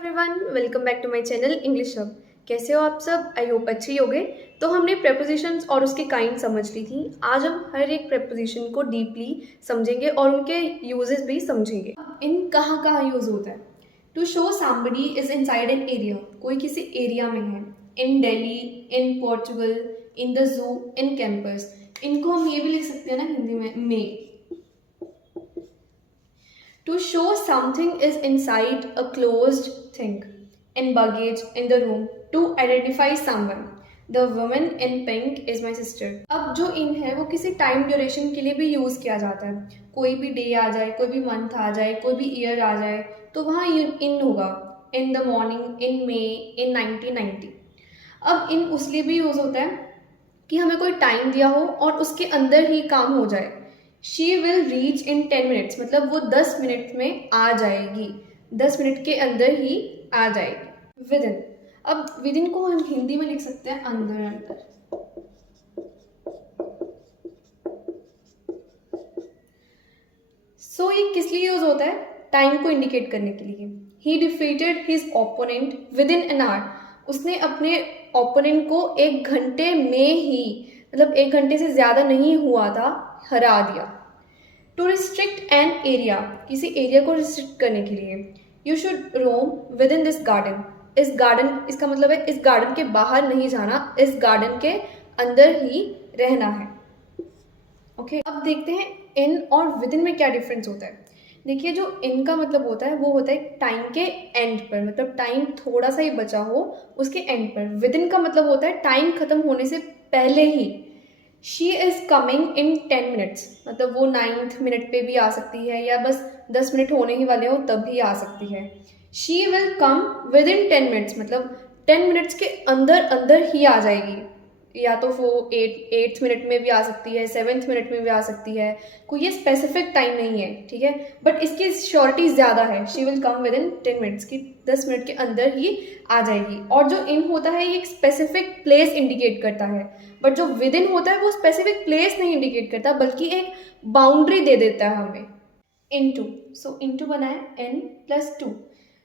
Everyone, welcome back to my channel English hub. कैसे हो आप सब? आई होप अच्छे ही होगे। तो हमने प्रेपोजिशंस और उसके काइंड समझ ली थी। आज हम हर एक प्रेपोजिशन को डीपली समझेंगे और उनके यूजेस भी समझेंगे। इन कहाँ कहाँ यूज होता है? To show somebody is inside an area, कोई किसी एरिया में है। In Delhi, in Portugal, in the zoo, in campus. इनको हम ये भी लिख सकते हैं ना हिंदी में। To show something is inside a closed thing, in baggage, in the room, to identify someone. The woman in pink is my sister. अब जो in है वो किसी टाइम ड्यूरेशन के लिए भी यूज़ किया जाता है। कोई भी डे आ जाए, कोई भी मंथ आ जाए, कोई भी ईयर आ जाए, तो वहाँ in होगा। In the morning, in May, in 1990। अब in उस लिए भी यूज़ होता है कि हमें कोई टाइम दिया हो और उसके अंदर ही काम हो जाए। She will reach in 10 minutes, मतलब वो 10 मिनट में आ जाएगी, 10 मिनट के अंदर ही आ जाएगी। विद इन, अब विद इन को हम हिंदी में लिख सकते हैं अंदर अंदर। सो ये किस लिए यूज होता है? टाइम को इंडिकेट करने के लिए। ही defeated his opponent with in an hour, उसने अपने ओपोनेंट को 1 घंटे में ही, मतलब 1 घंटे से ज़्यादा नहीं हुआ था, हरा दिया। टू रिस्ट्रिक्ट एन एरिया, किसी एरिया को रिस्ट्रिक्ट करने के लिए। You should roam within this garden, इस गार्डन, इसका मतलब है इस गार्डन के बाहर नहीं जाना, इस गार्डन के अंदर ही रहना है। ओके, अब देखते हैं इन और विद इन में क्या डिफरेंस होता है। देखिए, जो इन का मतलब होता है वो होता है टाइम के एंड पर, मतलब टाइम थोड़ा सा ही बचा हो उसके एंड पर। विद इन का मतलब होता है टाइम खत्म होने से पहले ही। She is coming in 10 minutes, मतलब वो 9th मिनट पे भी आ सकती है या बस 10 मिनट होने ही वाले हो तब भी आ सकती है। She will come with in 10 minutes, मतलब 10 मिनट्स के अंदर अंदर ही आ जाएगी। या तो वो 8th मिनट में भी आ सकती है, 7th मिनट में भी आ सकती है, कोई ये स्पेसिफिक टाइम नहीं है, ठीक है। बट इसकी श्योरिटी ज़्यादा है, she will come with in 10 minutes की 10 मिनट के अंदर ही आ जाएगी। और जो इन होता है ये एक स्पेसिफिक प्लेस इंडिकेट करता है, बट जो विद इन होता है वो स्पेसिफिक प्लेस नहीं इंडिकेट करता बल्कि एक बाउंड्री दे देता है हमें। इनटू, सो इनटू बना है n+2,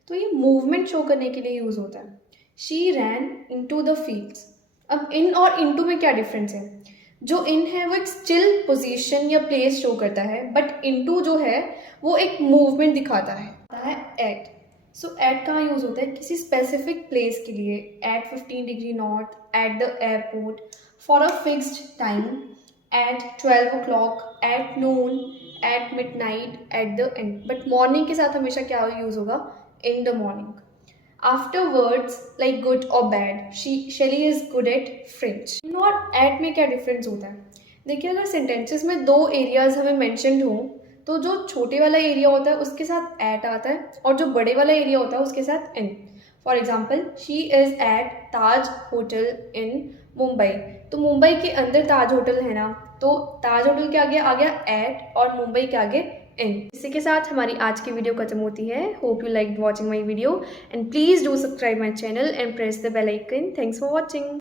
तो ये मूवमेंट शो करने के लिए यूज होता है। She ran into the fields. अब इन और इनटू में क्या डिफरेंस है? जो इन है वो एक स्टिल पोजीशन या प्लेस शो करता है, बट इनटू जो है वो एक मूवमेंट दिखाता है एट। सो एट कहाँ यूज होता है? किसी स्पेसिफिक प्लेस के लिए। At 15 degree north, at the airport, for a fixed time, at 12 o'clock, at noon, at midnight, at the end. But morning के साथ हमेशा क्या यूज होगा? In the morning. After words like good और bad, Shelley is good at French. In और at में क्या difference होता है? देखिए, अगर सेंटेंसेस में 2 एरियाज हमें मैंशनड हो तो जो छोटे वाला एरिया होता है उसके साथ एट आता है और जो बड़े वाला एरिया होता है उसके साथ in. For example, she is at Taj hotel in Mumbai, तो मुंबई के अंदर ताज होटल है ना, तो ताज होटल के आगे आ गया एट और मुंबई के आगे इन। इसी के साथ हमारी आज की वीडियो खत्म होती है। Hope you like watching my video and please do subscribe my channel and press the bell icon. Thanks for watching.